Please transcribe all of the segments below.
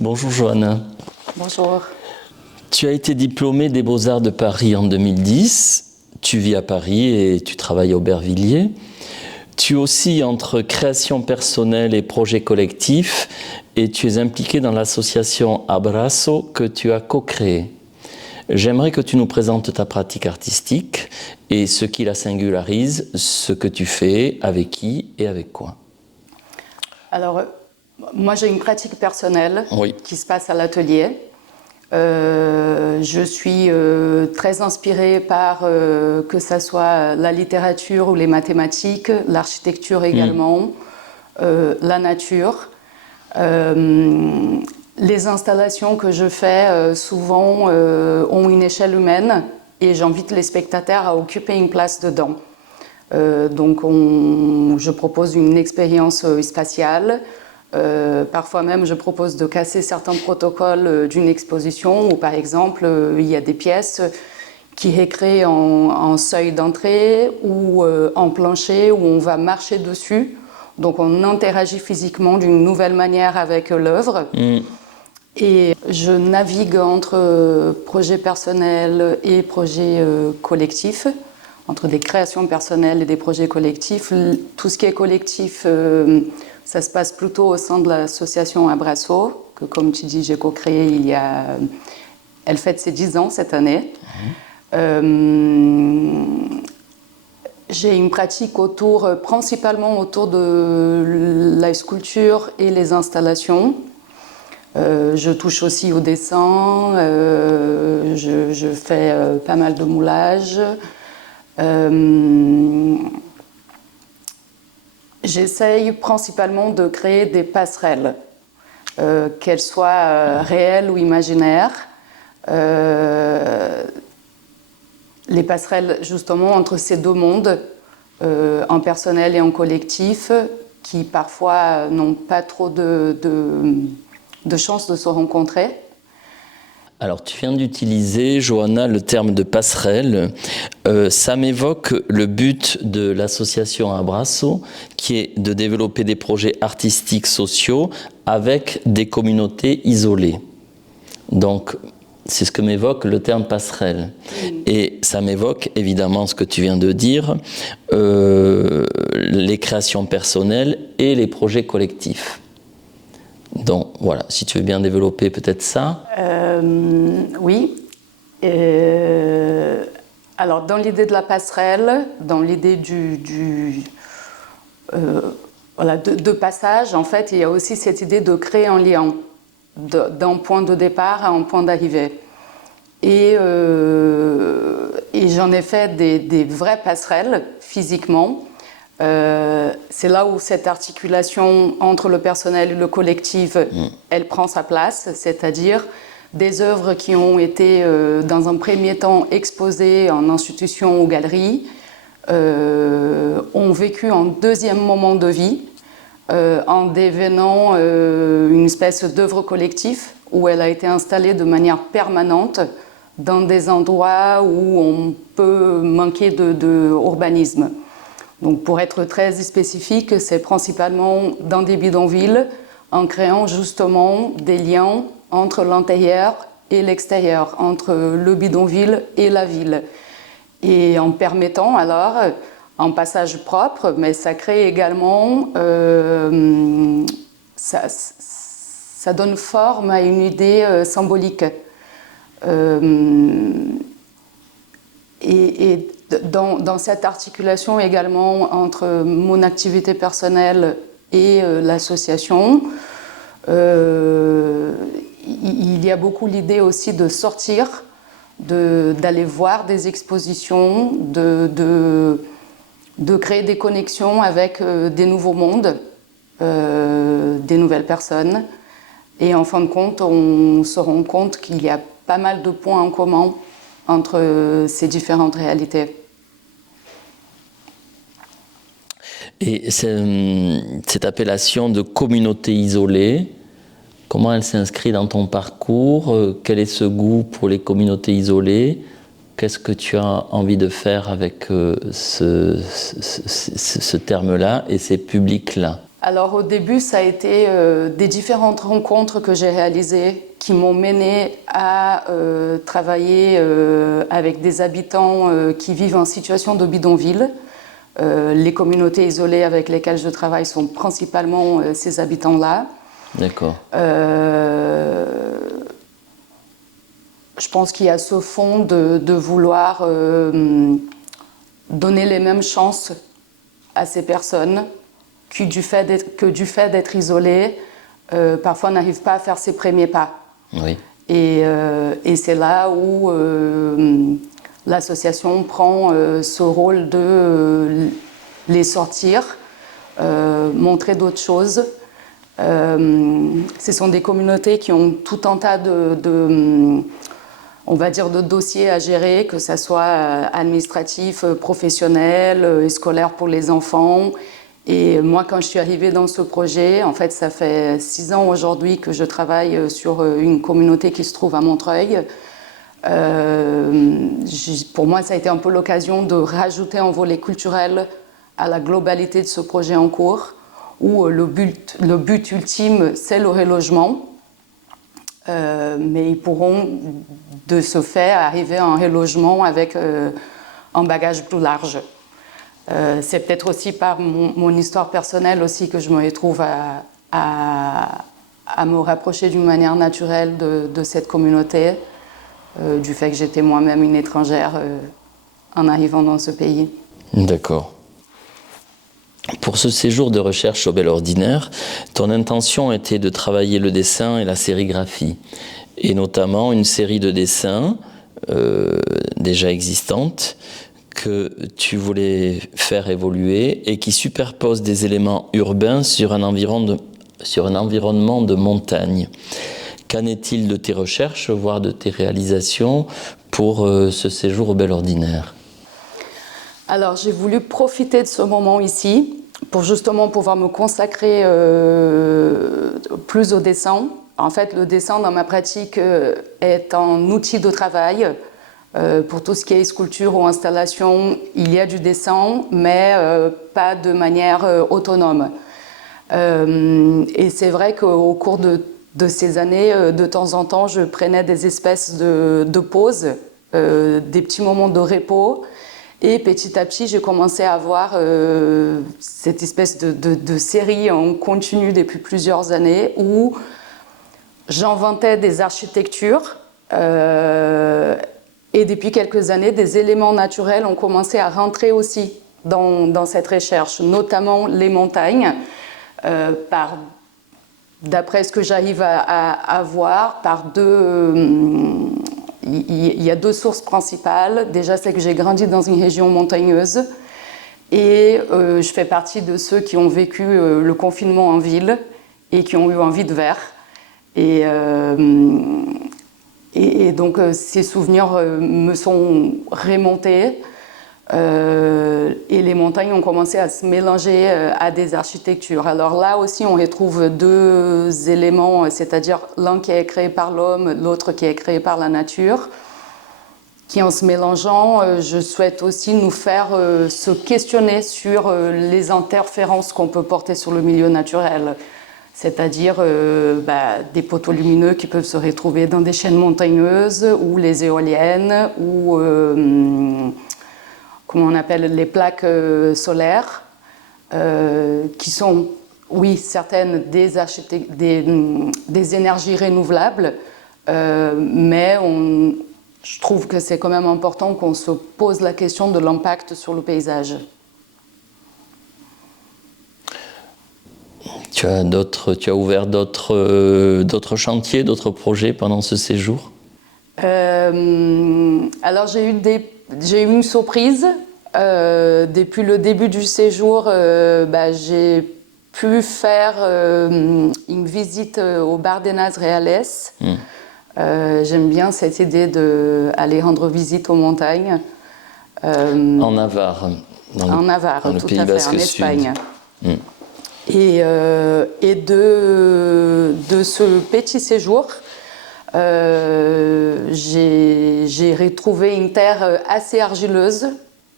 Bonjour Johanna. Bonjour. Tu as été diplômée des Beaux-Arts de Paris en 2010. Tu vis à Paris et tu travailles à Aubervilliers. Tu oscilles entre création personnelle et projet collectif et tu es impliquée dans l'association Abraço que tu as co-créée. J'aimerais que tu nous présentes ta pratique artistique et ce qui la singularise, ce que tu fais, avec qui et avec quoi. Alors, moi j'ai une pratique personnelle qui se passe à l'atelier. Je suis très inspirée par que ça soit la littérature ou les mathématiques, l'architecture également, la nature. Les installations que je fais souvent ont une échelle humaine et j'invite les spectateurs à occuper une place dedans. Donc je propose une expérience spatiale. Parfois même, je propose de casser certains protocoles d'une exposition où, par exemple, il y a des pièces qui récréent en seuil d'entrée ou en plancher où on va marcher dessus. Donc on interagit physiquement d'une nouvelle manière avec l'œuvre. Et je navigue entre projets personnels et projets collectifs, entre des créations personnelles et des projets collectifs. Tout ce qui est collectif, ça se passe plutôt au sein de l'association Abraço, que comme tu dis, j'ai co-créée elle fête ses 10 ans cette année. J'ai une pratique principalement autour de la sculpture et les installations. Je touche aussi au dessin, je fais pas mal de moulage. J'essaye principalement de créer des passerelles, qu'elles soient réelles ou imaginaires. Les passerelles justement entre ces deux mondes, en personnel et en collectif, qui parfois n'ont pas trop de chance de se rencontrer. Alors, tu viens d'utiliser, Johanna, le terme de passerelle. Ça m'évoque le but de l'association Abraço, qui est de développer des projets artistiques sociaux avec des communautés isolées. Donc, c'est ce que m'évoque le terme passerelle. Et ça m'évoque évidemment ce que tu viens de dire, les créations personnelles et les projets collectifs. Donc voilà, si tu veux bien développer peut-être ça. Oui. Alors dans l'idée de la passerelle, dans l'idée de passage, en fait, il y a aussi cette idée de créer un lien d'un point de départ à un point d'arrivée. Et j'en ai fait des vraies passerelles physiquement. C'est là où cette articulation entre le personnel et le collectif, elle prend sa place, c'est-à-dire des œuvres qui ont été dans un premier temps exposées en institution ou galerie, ont vécu un deuxième moment de vie en devenant une espèce d'œuvre collective où elle a été installée de manière permanente dans des endroits où on peut manquer d'urbanisme. Donc pour être très spécifique, c'est principalement dans des bidonvilles, en créant justement des liens entre l'intérieur et l'extérieur, entre le bidonville et la ville. Et en permettant alors un passage propre, mais ça crée également, ça donne forme à une idée symbolique. Et dans cette articulation également entre mon activité personnelle et l'association, il y a beaucoup l'idée aussi de sortir, d'aller voir des expositions, de créer des connexions avec des nouveaux mondes, des nouvelles personnes. Et en fin de compte, on se rend compte qu'il y a pas mal de points en commun entre ces différentes réalités. Et cette appellation de communauté isolée, comment elle s'inscrit dans ton parcours? Quel est ce goût pour les communautés isolées? Qu'est-ce que tu as envie de faire avec ce terme-là et ces publics-là? Alors au début, ça a été des différentes rencontres que j'ai réalisées qui m'ont mené à travailler avec des habitants qui vivent en situation de bidonville. Les communautés isolées avec lesquelles je travaille sont principalement ces habitants-là. D'accord. Je pense qu'il y a ce fond de vouloir donner les mêmes chances à ces personnes que du fait d'être isolées, parfois n'arrivent pas à faire ses premiers pas. Oui. Et c'est là où l'association prend ce rôle de les sortir, montrer d'autres choses. Ce sont des communautés qui ont tout un tas on va dire, de dossiers à gérer, que ce soit administratif, professionnel et scolaire pour les enfants. Et moi, quand je suis arrivée dans ce projet, en fait, ça fait 6 ans aujourd'hui que je travaille sur une communauté qui se trouve à Montreuil. Pour moi, ça a été un peu l'occasion de rajouter un volet culturel à la globalité de ce projet en cours, où le but ultime, c'est le relogement. Mais ils pourront, de ce fait, arriver à un relogement avec un bagage plus large. C'est peut-être aussi par mon histoire personnelle aussi que je me retrouve à me rapprocher d'une manière naturelle de cette communauté, du fait que j'étais moi-même une étrangère en arrivant dans ce pays. D'accord. Pour ce séjour de recherche au Bel Ordinaire, ton intention était de travailler le dessin et la sérigraphie, et notamment une série de dessins déjà existantes que tu voulais faire évoluer et qui superposent des éléments urbains sur un environnement de montagne. Qu'en est-il de tes recherches, voire de tes réalisations pour ce séjour au Bel Ordinaire ? Alors, j'ai voulu profiter de ce moment ici pour justement pouvoir me consacrer plus au dessin. En fait, le dessin dans ma pratique est un outil de travail. Pour tout ce qui est sculpture ou installation, il y a du dessin, mais pas de manière autonome. Et c'est vrai qu'au cours de ces années, de temps en temps, je prenais des espèces de pauses, des petits moments de repos. Et petit à petit, j'ai commencé à avoir cette espèce de série en continu depuis plusieurs années où j'inventais des architectures et depuis quelques années, des éléments naturels ont commencé à rentrer aussi dans cette recherche, notamment les montagnes, d'après ce que j'arrive à voir, il y a 2 sources principales. Déjà, c'est que j'ai grandi dans une région montagneuse et je fais partie de ceux qui ont vécu le confinement en ville et qui ont eu envie de vert. Et donc, ces souvenirs me sont remontés et les montagnes ont commencé à se mélanger à des architectures. Alors là aussi, on retrouve 2 éléments, c'est-à-dire l'un qui est créé par l'homme, l'autre qui est créé par la nature, qui en se mélangeant, je souhaite aussi nous faire se questionner sur les interférences qu'on peut porter sur le milieu naturel. C'est-à-dire des poteaux lumineux qui peuvent se retrouver dans des chaînes montagneuses, ou les éoliennes, ou comment on appelle les plaques solaires, qui sont, oui, certaines des énergies renouvelables, mais je trouve que c'est quand même important qu'on se pose la question de l'impact sur le paysage. Tu as ouvert d'autres chantiers, d'autres projets pendant ce séjour ? Alors j'ai eu une surprise. Depuis le début du séjour, j'ai pu faire une visite au Bardenas Reales. J'aime bien cette idée d'aller rendre visite aux montagnes. En Navarre. En Navarre, dans le tout Pays à fait, Basque en Espagne. Sud. Et de ce petit séjour, j'ai retrouvé une terre assez argileuse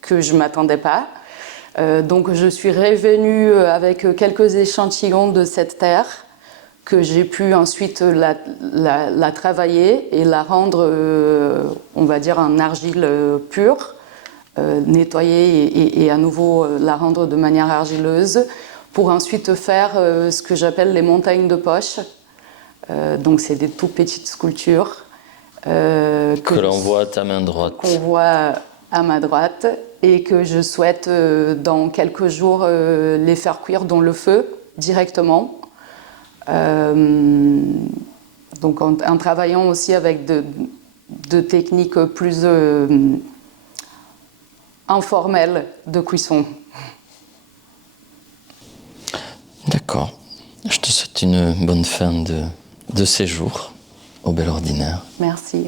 que je ne m'attendais pas. Donc je suis revenue avec quelques échantillons de cette terre que j'ai pu ensuite la travailler et la rendre, on va dire, en argile pure, nettoyer et à nouveau la rendre de manière argileuse pour ensuite faire ce que j'appelle les montagnes de poche. Donc c'est des tout petites sculptures que l'on voit à ta main droite. Qu'on voit à ma droite et que je souhaite dans quelques jours les faire cuire dans le feu directement. Donc en travaillant aussi avec de techniques plus informelles de cuisson. D'accord. Je te souhaite une bonne fin de séjour au Bel Ordinaire. Merci.